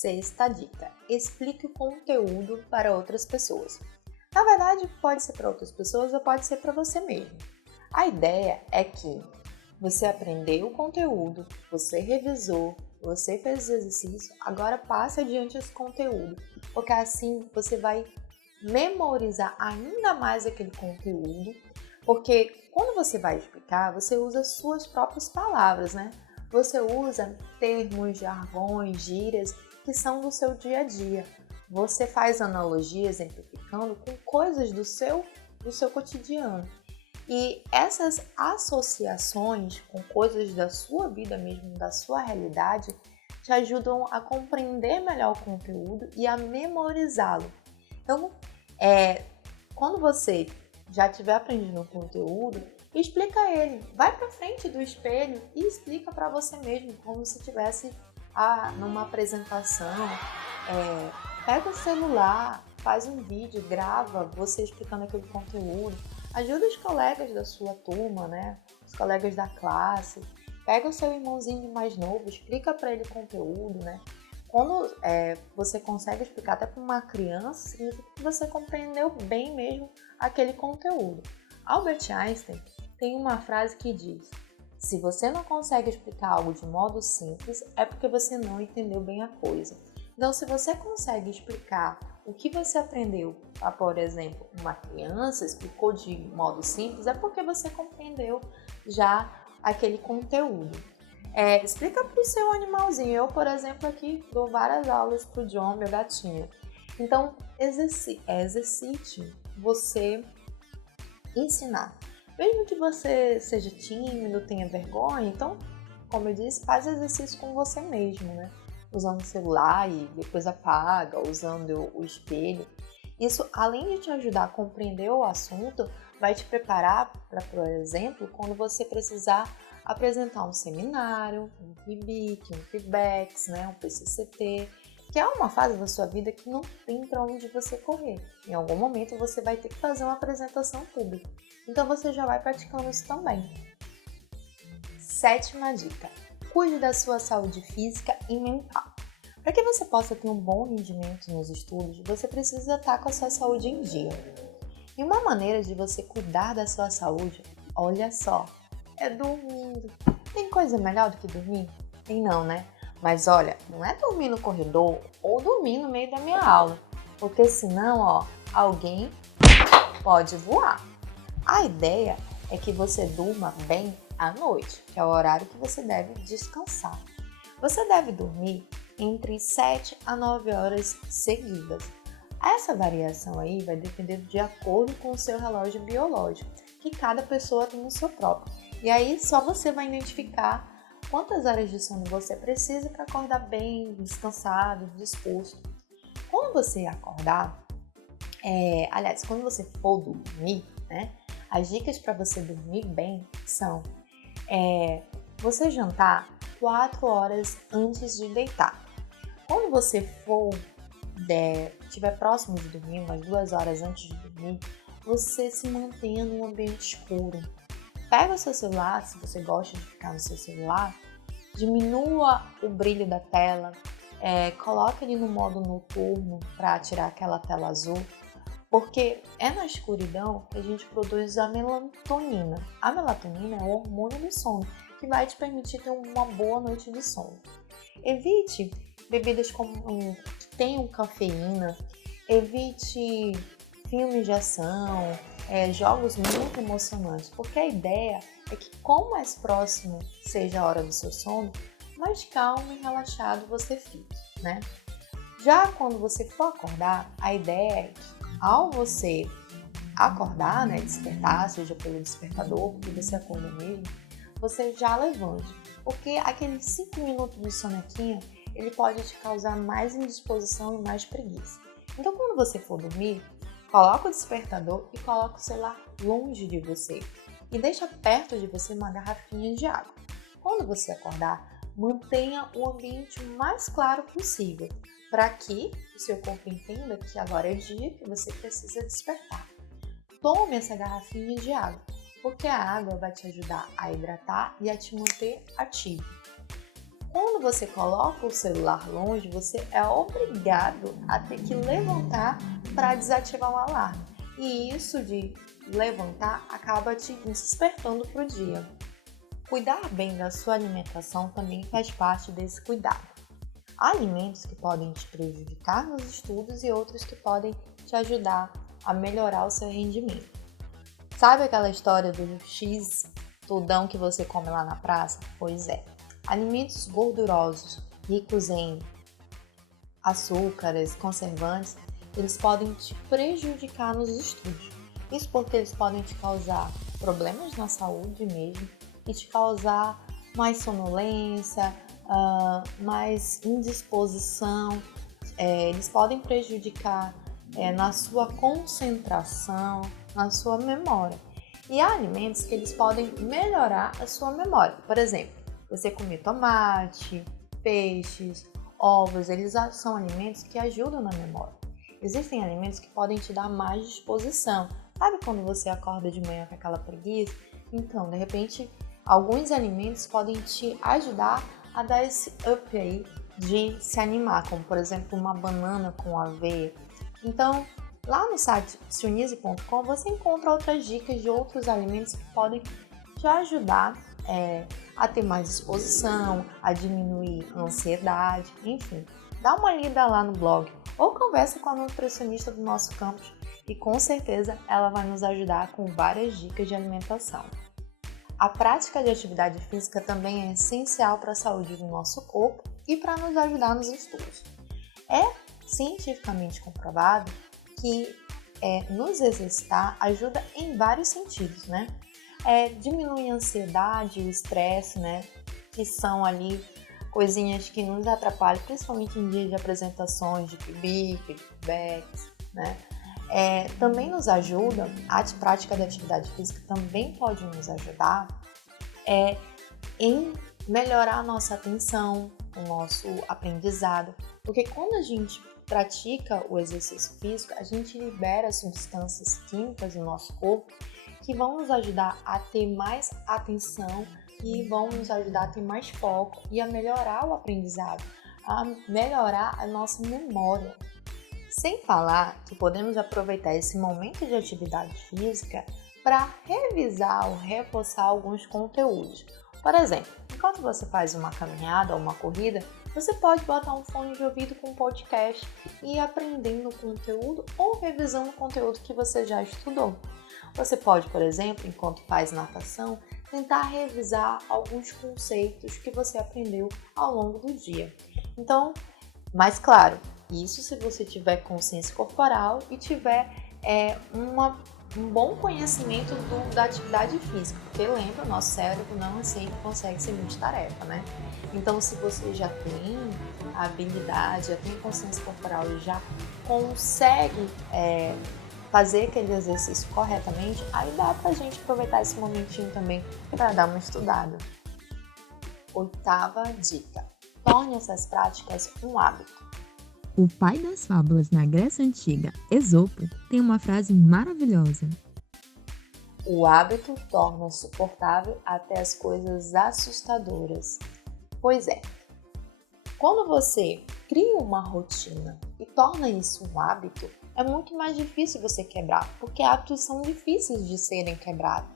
Sexta dica: explique o conteúdo para outras pessoas. Na verdade, pode ser para outras pessoas ou pode ser para você mesmo. A ideia é que você aprendeu o conteúdo, você revisou, você fez o exercício, agora passe adiante esse conteúdo, porque assim você vai memorizar ainda mais aquele conteúdo, porque quando você vai explicar, você usa suas próprias palavras, né? Você usa termos, jargões, gírias que são do seu dia a dia. Você faz analogia, exemplificando com coisas do seu cotidiano. E essas associações com coisas da sua vida mesmo, da sua realidade, te ajudam a compreender melhor o conteúdo e a memorizá-lo. Então, quando você já estiver aprendendo o conteúdo, explica ele. Vai para frente do espelho e explica para você mesmo, como se estivesse numa apresentação. Pega o celular, faz um vídeo, grava você explicando aquele conteúdo. Ajuda os colegas da sua turma, né? Os colegas da classe. Pega o seu irmãozinho mais novo, explica para ele o conteúdo, né? Quando você consegue explicar até para uma criança, significa que você compreendeu bem mesmo aquele conteúdo. Albert Einstein tem uma frase que diz: se você não consegue explicar algo de modo simples, é porque você não entendeu bem a coisa. Então, se você consegue explicar o que você aprendeu a, por exemplo, uma criança, explicou de modo simples, é porque você compreendeu já aquele conteúdo. Explica para o seu animalzinho. Eu, por exemplo, aqui dou várias aulas para o John, meu gatinho. Então, exercite você ensinar. Mesmo que você seja tímido, tenha vergonha, então, como eu disse, faz exercício com você mesmo, né? Usando o celular e depois apaga, usando o espelho. Isso, além de te ajudar a compreender o assunto, vai te preparar para, por exemplo, quando você precisar apresentar um seminário, um PIBIC, um PIBEX, né, um PCCT, que é uma fase da sua vida que não tem para onde você correr. Em algum momento você vai ter que fazer uma apresentação pública. Então você já vai praticando isso também. Sétima dica: cuide da sua saúde física e mental. Para que você possa ter um bom rendimento nos estudos, você precisa estar com a sua saúde em dia. E uma maneira de você cuidar da sua saúde, olha só, é dormindo. Tem coisa melhor do que dormir? Tem não, né? Mas olha, não é dormir no corredor ou dormir no meio da minha aula, porque senão, alguém pode voar. A ideia é que você durma bem à noite, que é o horário que você deve descansar. Você deve dormir entre 7 a 9 horas seguidas. Essa variação aí vai depender de acordo com o seu relógio biológico, que cada pessoa tem o seu próprio. E aí só você vai identificar quantas horas de sono você precisa para acordar bem, descansado, disposto. Quando você acordar, quando você for dormir, né? As dicas para você dormir bem são você jantar 4 horas antes de deitar. Quando você estiver próximo de dormir, umas 2 horas antes de dormir, você se mantenha num ambiente escuro. Pega o seu celular, se você gosta de ficar no seu celular, diminua o brilho da tela, coloque ele no modo noturno para tirar aquela tela azul, porque é na escuridão que a gente produz a melatonina. A melatonina é o hormônio do sono, que vai te permitir ter uma boa noite de sono. Evite bebidas que tenham cafeína, evite filmes de ação, jogos muito emocionantes, porque a ideia é que quanto mais próximo seja a hora do seu sono, mais calmo e relaxado você fique, né? Já quando você for acordar, a ideia é que ao você acordar, né, despertar, seja pelo despertador, porque você acorda mesmo, você já levante, porque aqueles 5 minutos de sonequinha, ele pode te causar mais indisposição e mais preguiça. Então, quando você for dormir, coloca o despertador e coloca o celular longe de você e deixa perto de você uma garrafinha de água. Quando você acordar, mantenha o ambiente mais claro possível, para que o seu corpo entenda que agora é dia que você precisa despertar. Tome essa garrafinha de água, porque a água vai te ajudar a hidratar e a te manter ativo. Quando você coloca o celular longe, você é obrigado a ter que levantar para desativar o alarme. E isso de levantar acaba te despertando para o dia. Cuidar bem da sua alimentação também faz parte desse cuidado. Há alimentos que podem te prejudicar nos estudos e outros que podem te ajudar a melhorar o seu rendimento. Sabe aquela história do X tudão que você come lá na praça? Pois é. Alimentos gordurosos, ricos em açúcares, conservantes, eles podem te prejudicar nos estudos. Isso porque eles podem te causar problemas na saúde mesmo e te causar mais sonolência, mais indisposição. Eles podem prejudicar na sua concentração, na sua memória. E há alimentos que eles podem melhorar a sua memória. Por exemplo, você comer tomate, peixes, ovos, eles são alimentos que ajudam na memória. Existem alimentos que podem te dar mais disposição. Sabe quando você acorda de manhã com aquela preguiça? Então, de repente, alguns alimentos podem te ajudar a dar esse up aí de se animar, como por exemplo uma banana com aveia. Então, lá no site sionise.com você encontra outras dicas de outros alimentos que podem te ajudar a ter mais disposição, a diminuir a ansiedade, enfim. Dá uma lida lá no blog ou conversa com a nutricionista do nosso campus e com certeza ela vai nos ajudar com várias dicas de alimentação. A prática de atividade física também é essencial para a saúde do nosso corpo e para nos ajudar nos estudos. É cientificamente comprovado que nos exercitar ajuda em vários sentidos, né? Diminui a ansiedade, o estresse, né? Que são ali coisinhas que nos atrapalham, principalmente em dias de apresentações, de PIBIC, feedbacks, né? Também nos ajuda, a prática da atividade física também pode nos ajudar em melhorar a nossa atenção, o nosso aprendizado, porque quando a gente pratica o exercício físico, a gente libera substâncias químicas no nosso corpo que vão nos ajudar a ter mais atenção e vão nos ajudar a ter mais foco e a melhorar o aprendizado, a melhorar a nossa memória. Sem falar que podemos aproveitar esse momento de atividade física para revisar ou reforçar alguns conteúdos. Por exemplo, enquanto você faz uma caminhada ou uma corrida, você pode botar um fone de ouvido com um podcast e ir aprendendo o conteúdo ou revisando o conteúdo que você já estudou. Você pode, por exemplo, enquanto faz natação, tentar revisar alguns conceitos que você aprendeu ao longo do dia. Então, mas claro, isso se você tiver consciência corporal e tiver um bom conhecimento da atividade física, porque lembra, o nosso cérebro não sempre consegue ser multitarefa, né? Então, se você já tem a habilidade, já tem consciência corporal e já consegue fazer aquele exercício corretamente, aí dá pra gente aproveitar esse momentinho também para dar uma estudada. 8ª dica: torne essas práticas um hábito. O pai das fábulas na Grécia Antiga, Esopo, tem uma frase maravilhosa. O hábito torna suportável até as coisas assustadoras. Pois é, quando você cria uma rotina e torna isso um hábito, é muito mais difícil você quebrar, porque hábitos são difíceis de serem quebrados.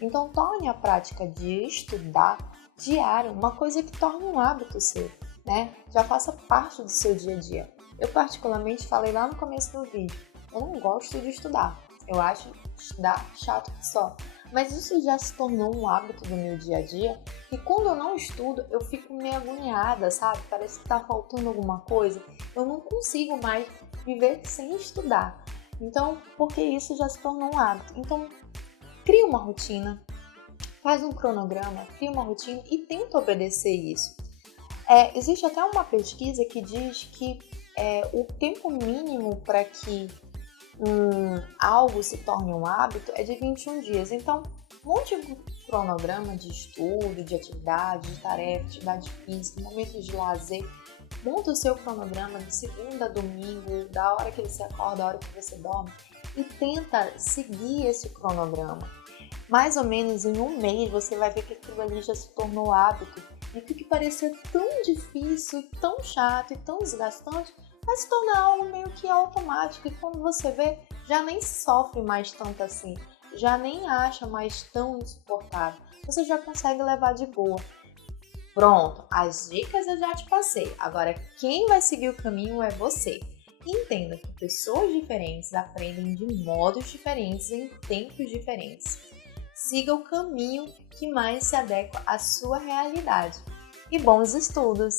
Então torne a prática de estudar diário uma coisa que torne um hábito seu, né? Já faça parte do seu dia a dia. Eu particularmente falei lá no começo do vídeo, eu não gosto de estudar, eu acho estudar chato que só, mas isso já se tornou um hábito do meu dia a dia e quando eu não estudo eu fico meio agoniada, sabe? Parece que tá faltando alguma coisa, eu não consigo mais viver sem estudar, então porque isso já se tornou um hábito. Então cria uma rotina, faz um cronograma, cria uma rotina e tenta obedecer isso. Existe até uma pesquisa que diz que o tempo mínimo para que algo se torne um hábito é de 21 dias. Então, monte um cronograma de estudo, de atividade, de tarefa, atividade física, momentos de lazer. Monta o seu cronograma de segunda a domingo, da hora que você acorda, da hora que você dorme, e tenta seguir esse cronograma. Mais ou menos em um mês você vai ver que aquilo ali já se tornou hábito é que o que parecia tão difícil, tão chato e tão desgastante vai se tornar algo meio que automático e quando você vê, já nem sofre mais tanto assim, já nem acha mais tão insuportável, você já consegue levar de boa. Pronto, as dicas eu já te passei, agora quem vai seguir o caminho é você. Entenda que pessoas diferentes aprendem de modos diferentes em tempos diferentes. Siga o caminho que mais se adequa à sua realidade. E bons estudos!